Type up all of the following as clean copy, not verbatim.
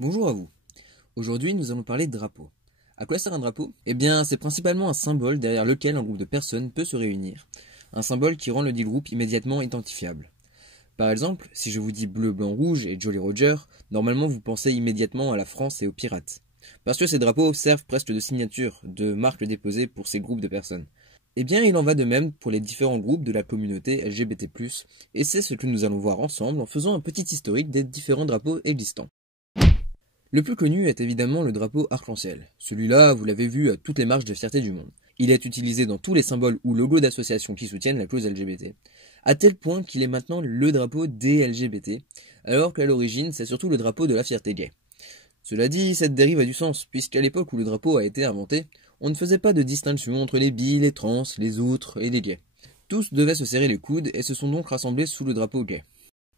Bonjour à vous. Aujourd'hui, nous allons parler de drapeau. À quoi sert un drapeau? Eh bien, c'est principalement un symbole derrière lequel un groupe de personnes peut se réunir. Un symbole qui rend le dit groupe immédiatement identifiable. Par exemple, si je vous dis bleu, blanc, rouge et Jolly Roger, normalement vous pensez immédiatement à la France et aux pirates. Parce que ces drapeaux servent presque de signature, de marque déposée pour ces groupes de personnes. Eh bien, il en va de même pour les différents groupes de la communauté LGBT+, et c'est ce que nous allons voir ensemble en faisant un petit historique des différents drapeaux existants. Le plus connu est évidemment le drapeau arc-en-ciel. Celui-là, vous l'avez vu à toutes les marches de fierté du monde. Il est utilisé dans tous les symboles ou logos d'associations qui soutiennent la cause LGBT, à tel point qu'il est maintenant le drapeau des LGBT, alors qu'à l'origine c'est surtout le drapeau de la fierté gay. Cela dit, cette dérive a du sens, puisqu'à l'époque où le drapeau a été inventé, on ne faisait pas de distinction entre les bi, les trans, les outres et les gays. Tous devaient se serrer les coudes et se sont donc rassemblés sous le drapeau gay.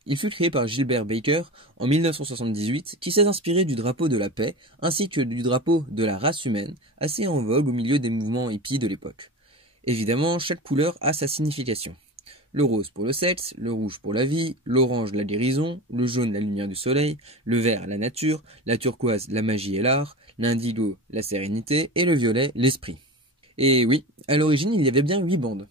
Il fut créé par Gilbert Baker en 1978, qui s'est inspiré du drapeau de la paix ainsi que du drapeau de la race humaine, assez en vogue au milieu des mouvements hippies de l'époque. Évidemment, chaque couleur a sa signification. Le rose pour le sexe, le rouge pour la vie, l'orange la guérison, le jaune la lumière du soleil, le vert la nature, la turquoise la magie et l'art, l'indigo la sérénité et le violet l'esprit. Et oui, à l'origine il y avait bien 8 bandes.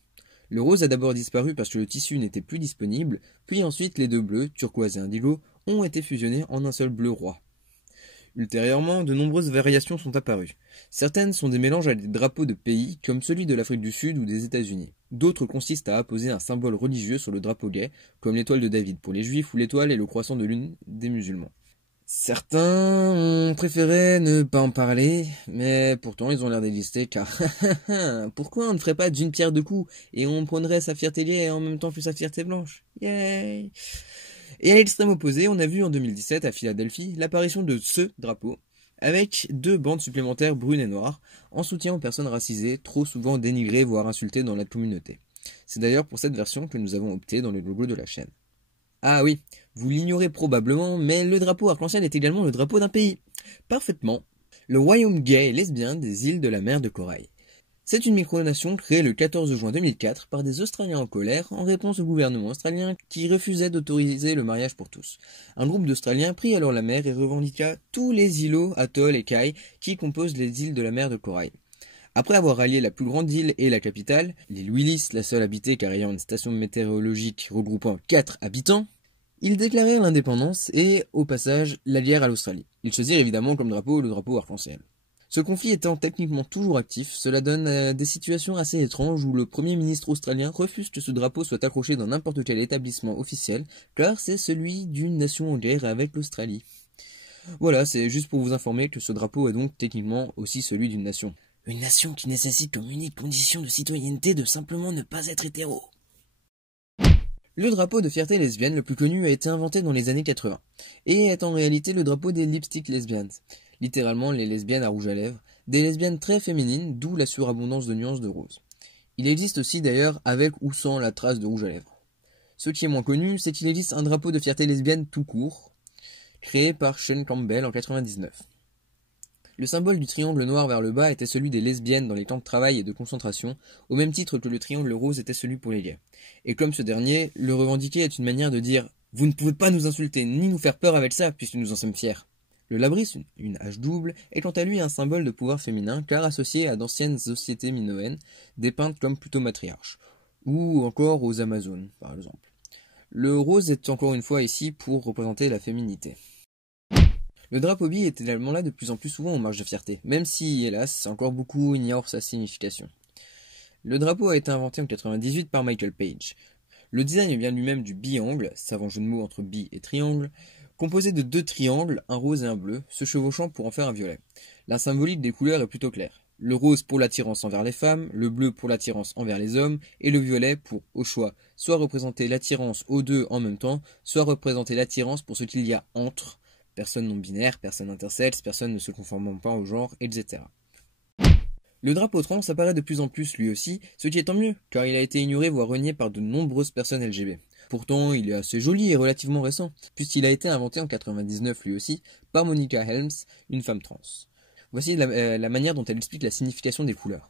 Le rose a d'abord disparu parce que le tissu n'était plus disponible, puis ensuite les deux bleus, turquoise et indigo, ont été fusionnés en un seul bleu roi. Ultérieurement, de nombreuses variations sont apparues. Certaines sont des mélanges à des drapeaux de pays, comme celui de l'Afrique du Sud ou des États-Unis. D'autres consistent à apposer un symbole religieux sur le drapeau gay, comme l'étoile de David pour les juifs ou l'étoile et le croissant de lune des musulmans. Certains ont préféré ne pas en parler, mais pourtant ils ont l'air d'exister car pourquoi on ne ferait pas d'une pierre deux coups et on prendrait sa fierté gay et en même temps que sa fierté blanche? Yay! Et à l'extrême opposé, on a vu en 2017 à Philadelphie l'apparition de ce drapeau avec deux bandes supplémentaires brunes et noires en soutien aux personnes racisées trop souvent dénigrées voire insultées dans la communauté. C'est d'ailleurs pour cette version que nous avons opté dans le logo de la chaîne. Ah oui, vous l'ignorez probablement, mais le drapeau arc-en-ciel est également le drapeau d'un pays. Parfaitement. Le royaume gay et lesbien des îles de la mer de Corail. C'est une micronation créée le 14 juin 2004 par des Australiens en colère en réponse au gouvernement australien qui refusait d'autoriser le mariage pour tous. Un groupe d'Australiens prit alors la mer et revendiqua tous les îlots, atolls et cailles qui composent les îles de la mer de Corail. Après avoir rallié la plus grande île et la capitale, l'île Willis, la seule habitée car ayant une station météorologique regroupant 4 habitants, ils déclarèrent l'indépendance et, au passage, l'allièrent à l'Australie. Ils choisirent évidemment comme drapeau le drapeau arc-en-ciel. Ce conflit étant techniquement toujours actif, cela donne des situations assez étranges où le Premier ministre australien refuse que ce drapeau soit accroché dans n'importe quel établissement officiel, car c'est celui d'une nation en guerre avec l'Australie. Voilà, c'est juste pour vous informer que ce drapeau est donc techniquement aussi celui d'une nation. Une nation qui nécessite comme unique condition de citoyenneté de simplement ne pas être hétéro. Le drapeau de fierté lesbienne le plus connu a été inventé dans les années 80, et est en réalité le drapeau des lipstick lesbiennes, littéralement les lesbiennes à rouge à lèvres, des lesbiennes très féminines, d'où la surabondance de nuances de rose. Il existe aussi d'ailleurs avec ou sans la trace de rouge à lèvres. Ce qui est moins connu, c'est qu'il existe un drapeau de fierté lesbienne tout court, créé par Shane Campbell en 99. Le symbole du triangle noir vers le bas était celui des lesbiennes dans les camps de travail et de concentration, au même titre que le triangle rose était celui pour les gays. Et comme ce dernier, le revendiquer est une manière de dire « Vous ne pouvez pas nous insulter ni nous faire peur avec ça, puisque nous en sommes fiers ». Le labris, une hache double, est quant à lui un symbole de pouvoir féminin, car associé à d'anciennes sociétés minoennes, dépeintes comme plutôt matriarches, ou encore aux Amazones, par exemple. Le rose est encore une fois ici pour représenter la féminité. Le drapeau bi est également là de plus en plus souvent en marge de fierté, même si, hélas, encore beaucoup ignorent sa signification. Le drapeau a été inventé en 1998 par Michael Page. Le design vient lui-même du biangle, savant jeu de mots entre bi et triangle, composé de deux triangles, un rose et un bleu, se chevauchant pour en faire un violet. La symbolique des couleurs est plutôt claire. Le rose pour l'attirance envers les femmes, le bleu pour l'attirance envers les hommes, et le violet pour, au choix, soit représenter l'attirance aux deux en même temps, soit représenter l'attirance pour ce qu'il y a entre, personne non binaire, personne intersexe, personne ne se conformant pas au genre, etc. Le drapeau trans apparaît de plus en plus lui aussi, ce qui est tant mieux, car il a été ignoré voire renié par de nombreuses personnes LGBT. Pourtant, il est assez joli et relativement récent, puisqu'il a été inventé en 99 lui aussi, par Monica Helms, une femme trans. Voici la manière dont elle explique la signification des couleurs.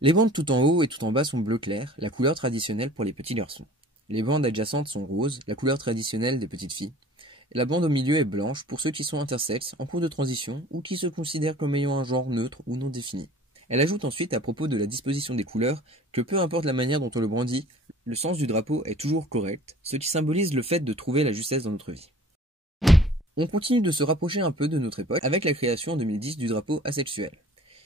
Les bandes tout en haut et tout en bas sont bleu clair, la couleur traditionnelle pour les petits garçons. Les bandes adjacentes sont roses, la couleur traditionnelle des petites filles. La bande au milieu est blanche pour ceux qui sont intersexes, en cours de transition, ou qui se considèrent comme ayant un genre neutre ou non défini. Elle ajoute ensuite à propos de la disposition des couleurs que peu importe la manière dont on le brandit, le sens du drapeau est toujours correct, ce qui symbolise le fait de trouver la justesse dans notre vie. On continue de se rapprocher un peu de notre époque avec la création en 2010 du drapeau asexuel.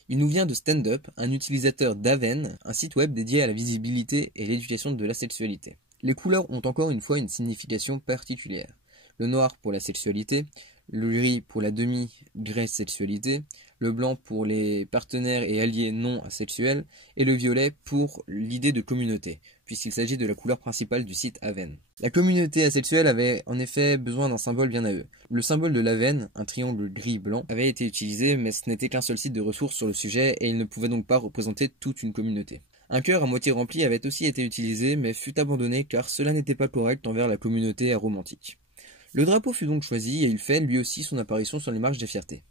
Il nous vient de Stand Up, un utilisateur d'Aven, un site web dédié à la visibilité et l'éducation de la sexualité. Les couleurs ont encore une fois une signification particulière. Le noir pour la sexualité, le gris pour la demi-graisse sexualité, le blanc pour les partenaires et alliés non asexuels, et le violet pour l'idée de communauté, puisqu'il s'agit de la couleur principale du site Aven. La communauté asexuelle avait en effet besoin d'un symbole bien à eux. Le symbole de l'Aven, un triangle gris-blanc, avait été utilisé, mais ce n'était qu'un seul site de ressources sur le sujet, et il ne pouvait donc pas représenter toute une communauté. Un cœur à moitié rempli avait aussi été utilisé, mais fut abandonné car cela n'était pas correct envers la communauté aromantique. Le drapeau fut donc choisi et il fait lui aussi son apparition sur les marches des fiertés.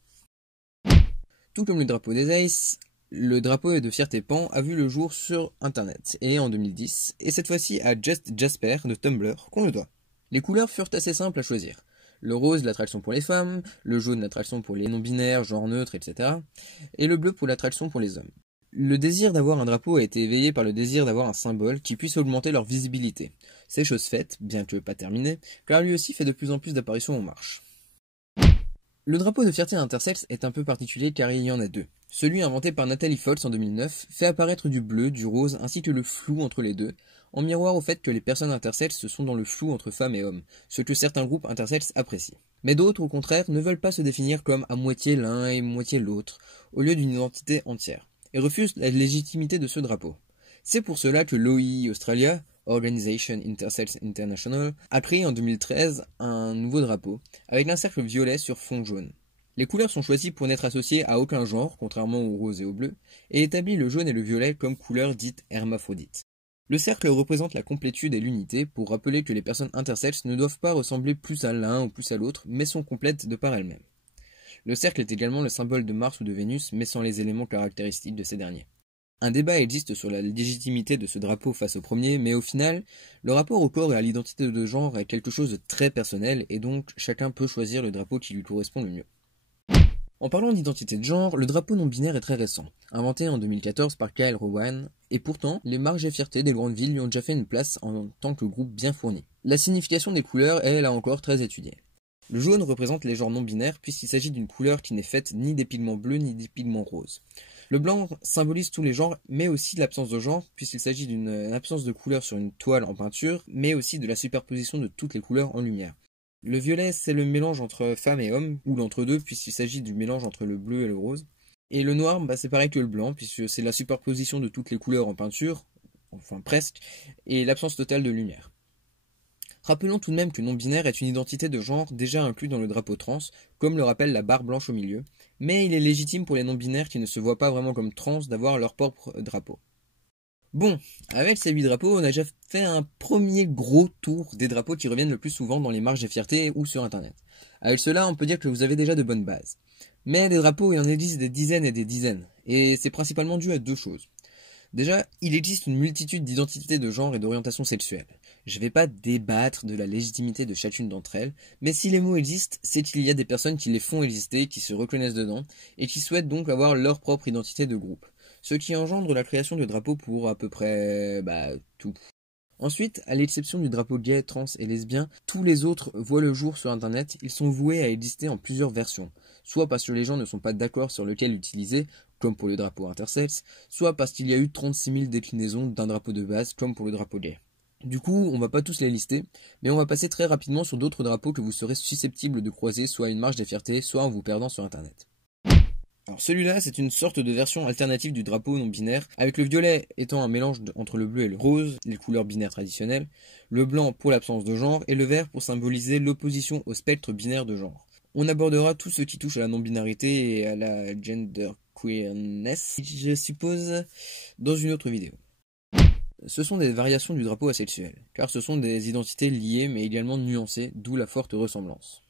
Tout comme le drapeau des Aces, le drapeau de fierté Pan a vu le jour sur internet, et en 2010, et cette fois-ci à Just Jasper de Tumblr qu'on le doit. Les couleurs furent assez simples à choisir. Le rose, l'attraction pour les femmes, le jaune, l'attraction pour les non-binaires, genre neutre, etc. Et le bleu pour l'attraction pour les hommes. Le désir d'avoir un drapeau a été éveillé par le désir d'avoir un symbole qui puisse augmenter leur visibilité. C'est chose faite, bien que pas terminée, car lui aussi fait de plus en plus d'apparitions en marche. Le drapeau de fierté intersexe est un peu particulier car il y en a deux. Celui inventé par Natalie Foltz en 2009 fait apparaître du bleu, du rose ainsi que le flou entre les deux, en miroir au fait que les personnes intersexes sont dans le flou entre femmes et hommes, ce que certains groupes intersexes apprécient. Mais d'autres, au contraire, ne veulent pas se définir comme à moitié l'un et moitié l'autre, au lieu d'une identité entière, et refusent la légitimité de ce drapeau. C'est pour cela que l'OI Australia, Organisation Intersex International, a créé en 2013 un nouveau drapeau, avec un cercle violet sur fond jaune. Les couleurs sont choisies pour n'être associées à aucun genre, contrairement au rose et au bleu, et établit le jaune et le violet comme couleurs dites hermaphrodites. Le cercle représente la complétude et l'unité pour rappeler que les personnes intersexes ne doivent pas ressembler plus à l'un ou plus à l'autre, mais sont complètes de par elles-mêmes. Le cercle est également le symbole de Mars ou de Vénus, mais sans les éléments caractéristiques de ces derniers. Un débat existe sur la légitimité de ce drapeau face au premier, mais au final, le rapport au corps et à l'identité de genre est quelque chose de très personnel, et donc chacun peut choisir le drapeau qui lui correspond le mieux. En parlant d'identité de genre, le drapeau non-binaire est très récent, inventé en 2014 par Kyle Rowan, et pourtant, les marches et fiertés des grandes villes lui ont déjà fait une place en tant que groupe bien fourni. La signification des couleurs est là encore très étudiée. Le jaune représente les genres non-binaires puisqu'il s'agit d'une couleur qui n'est faite ni des pigments bleus ni des pigments roses. Le blanc symbolise tous les genres, mais aussi l'absence de genre, puisqu'il s'agit d'une absence de couleur sur une toile en peinture, mais aussi de la superposition de toutes les couleurs en lumière. Le violet, c'est le mélange entre femme et homme, ou l'entre-deux, puisqu'il s'agit du mélange entre le bleu et le rose. Et le noir, c'est pareil que le blanc, puisque c'est la superposition de toutes les couleurs en peinture, enfin presque, et l'absence totale de lumière. Rappelons tout de même que non-binaire est une identité de genre déjà inclue dans le drapeau trans, comme le rappelle la barre blanche au milieu, mais il est légitime pour les non-binaires qui ne se voient pas vraiment comme trans d'avoir leur propre drapeau. Bon, avec ces 8 drapeaux, on a déjà fait un premier gros tour des drapeaux qui reviennent le plus souvent dans les marches des fiertés ou sur internet. Avec cela, on peut dire que vous avez déjà de bonnes bases. Mais les drapeaux, il en existe des dizaines et des dizaines, et c'est principalement dû à deux choses. Déjà, il existe une multitude d'identités de genre et d'orientation sexuelle. Je ne vais pas débattre de la légitimité de chacune d'entre elles, mais si les mots existent, c'est qu'il y a des personnes qui les font exister, qui se reconnaissent dedans, et qui souhaitent donc avoir leur propre identité de groupe. Ce qui engendre la création de drapeaux pour à peu près tout. Ensuite, à l'exception du drapeau gay, trans et lesbien, tous les autres voient le jour sur internet, ils sont voués à exister en plusieurs versions, soit parce que les gens ne sont pas d'accord sur lequel utiliser, comme pour le drapeau intersexe, soit parce qu'il y a eu 36 000 déclinaisons d'un drapeau de base, comme pour le drapeau gay. Du coup, on va pas tous les lister, mais on va passer très rapidement sur d'autres drapeaux que vous serez susceptibles de croiser soit à une marche des fiertés, soit en vous perdant sur internet. Alors celui-là, c'est une sorte de version alternative du drapeau non-binaire, avec le violet étant un mélange entre le bleu et le rose, les couleurs binaires traditionnelles, le blanc pour l'absence de genre, et le vert pour symboliser l'opposition au spectre binaire de genre. On abordera tout ce qui touche à la non-binarité et à la genderqueerness, je suppose, dans une autre vidéo. Ce sont des variations du drapeau asexuel, car ce sont des identités liées mais également nuancées, d'où la forte ressemblance.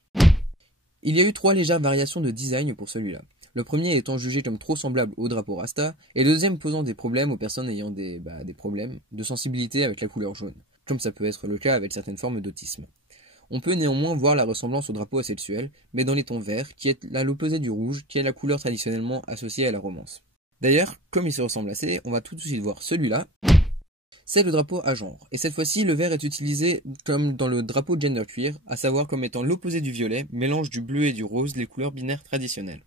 Il y a eu 3 légères variations de design pour celui-là. Le premier étant jugé comme trop semblable au drapeau Rasta, et le deuxième posant des problèmes aux personnes ayant des problèmes de sensibilité avec la couleur jaune, comme ça peut être le cas avec certaines formes d'autisme. On peut néanmoins voir la ressemblance au drapeau asexuel, mais dans les tons verts, qui est là l'opposé du rouge, qui est la couleur traditionnellement associée à la romance. D'ailleurs, comme il se ressemble assez, on va tout de suite voir celui-là. C'est le drapeau à genre, et cette fois-ci le vert est utilisé comme dans le drapeau genderqueer, à savoir comme étant l'opposé du violet, mélange du bleu et du rose, les couleurs binaires traditionnelles.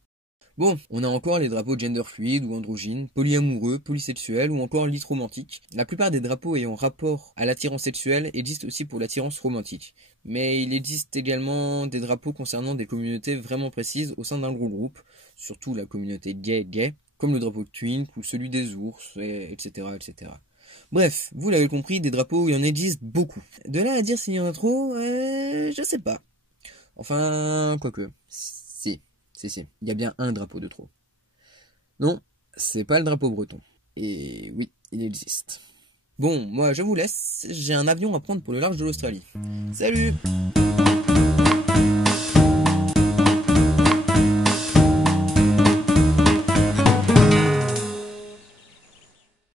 Bon, on a encore les drapeaux gender-fluides ou androgynes, polyamoureux, polysexuels ou encore litromantiques. La plupart des drapeaux ayant rapport à l'attirance sexuelle existent aussi pour l'attirance romantique. Mais il existe également des drapeaux concernant des communautés vraiment précises au sein d'un gros groupe, surtout la communauté gay, comme le drapeau de Twink ou celui des ours, etc., etc. Bref, vous l'avez compris, des drapeaux, il y en existe beaucoup. De là à dire s'il y en a trop, je sais pas. Enfin, quoique, si, il y a bien un drapeau de trop. Non, c'est pas le drapeau breton. Et oui, il existe. Bon, moi je vous laisse, j'ai un avion à prendre pour le large de l'Australie. Salut!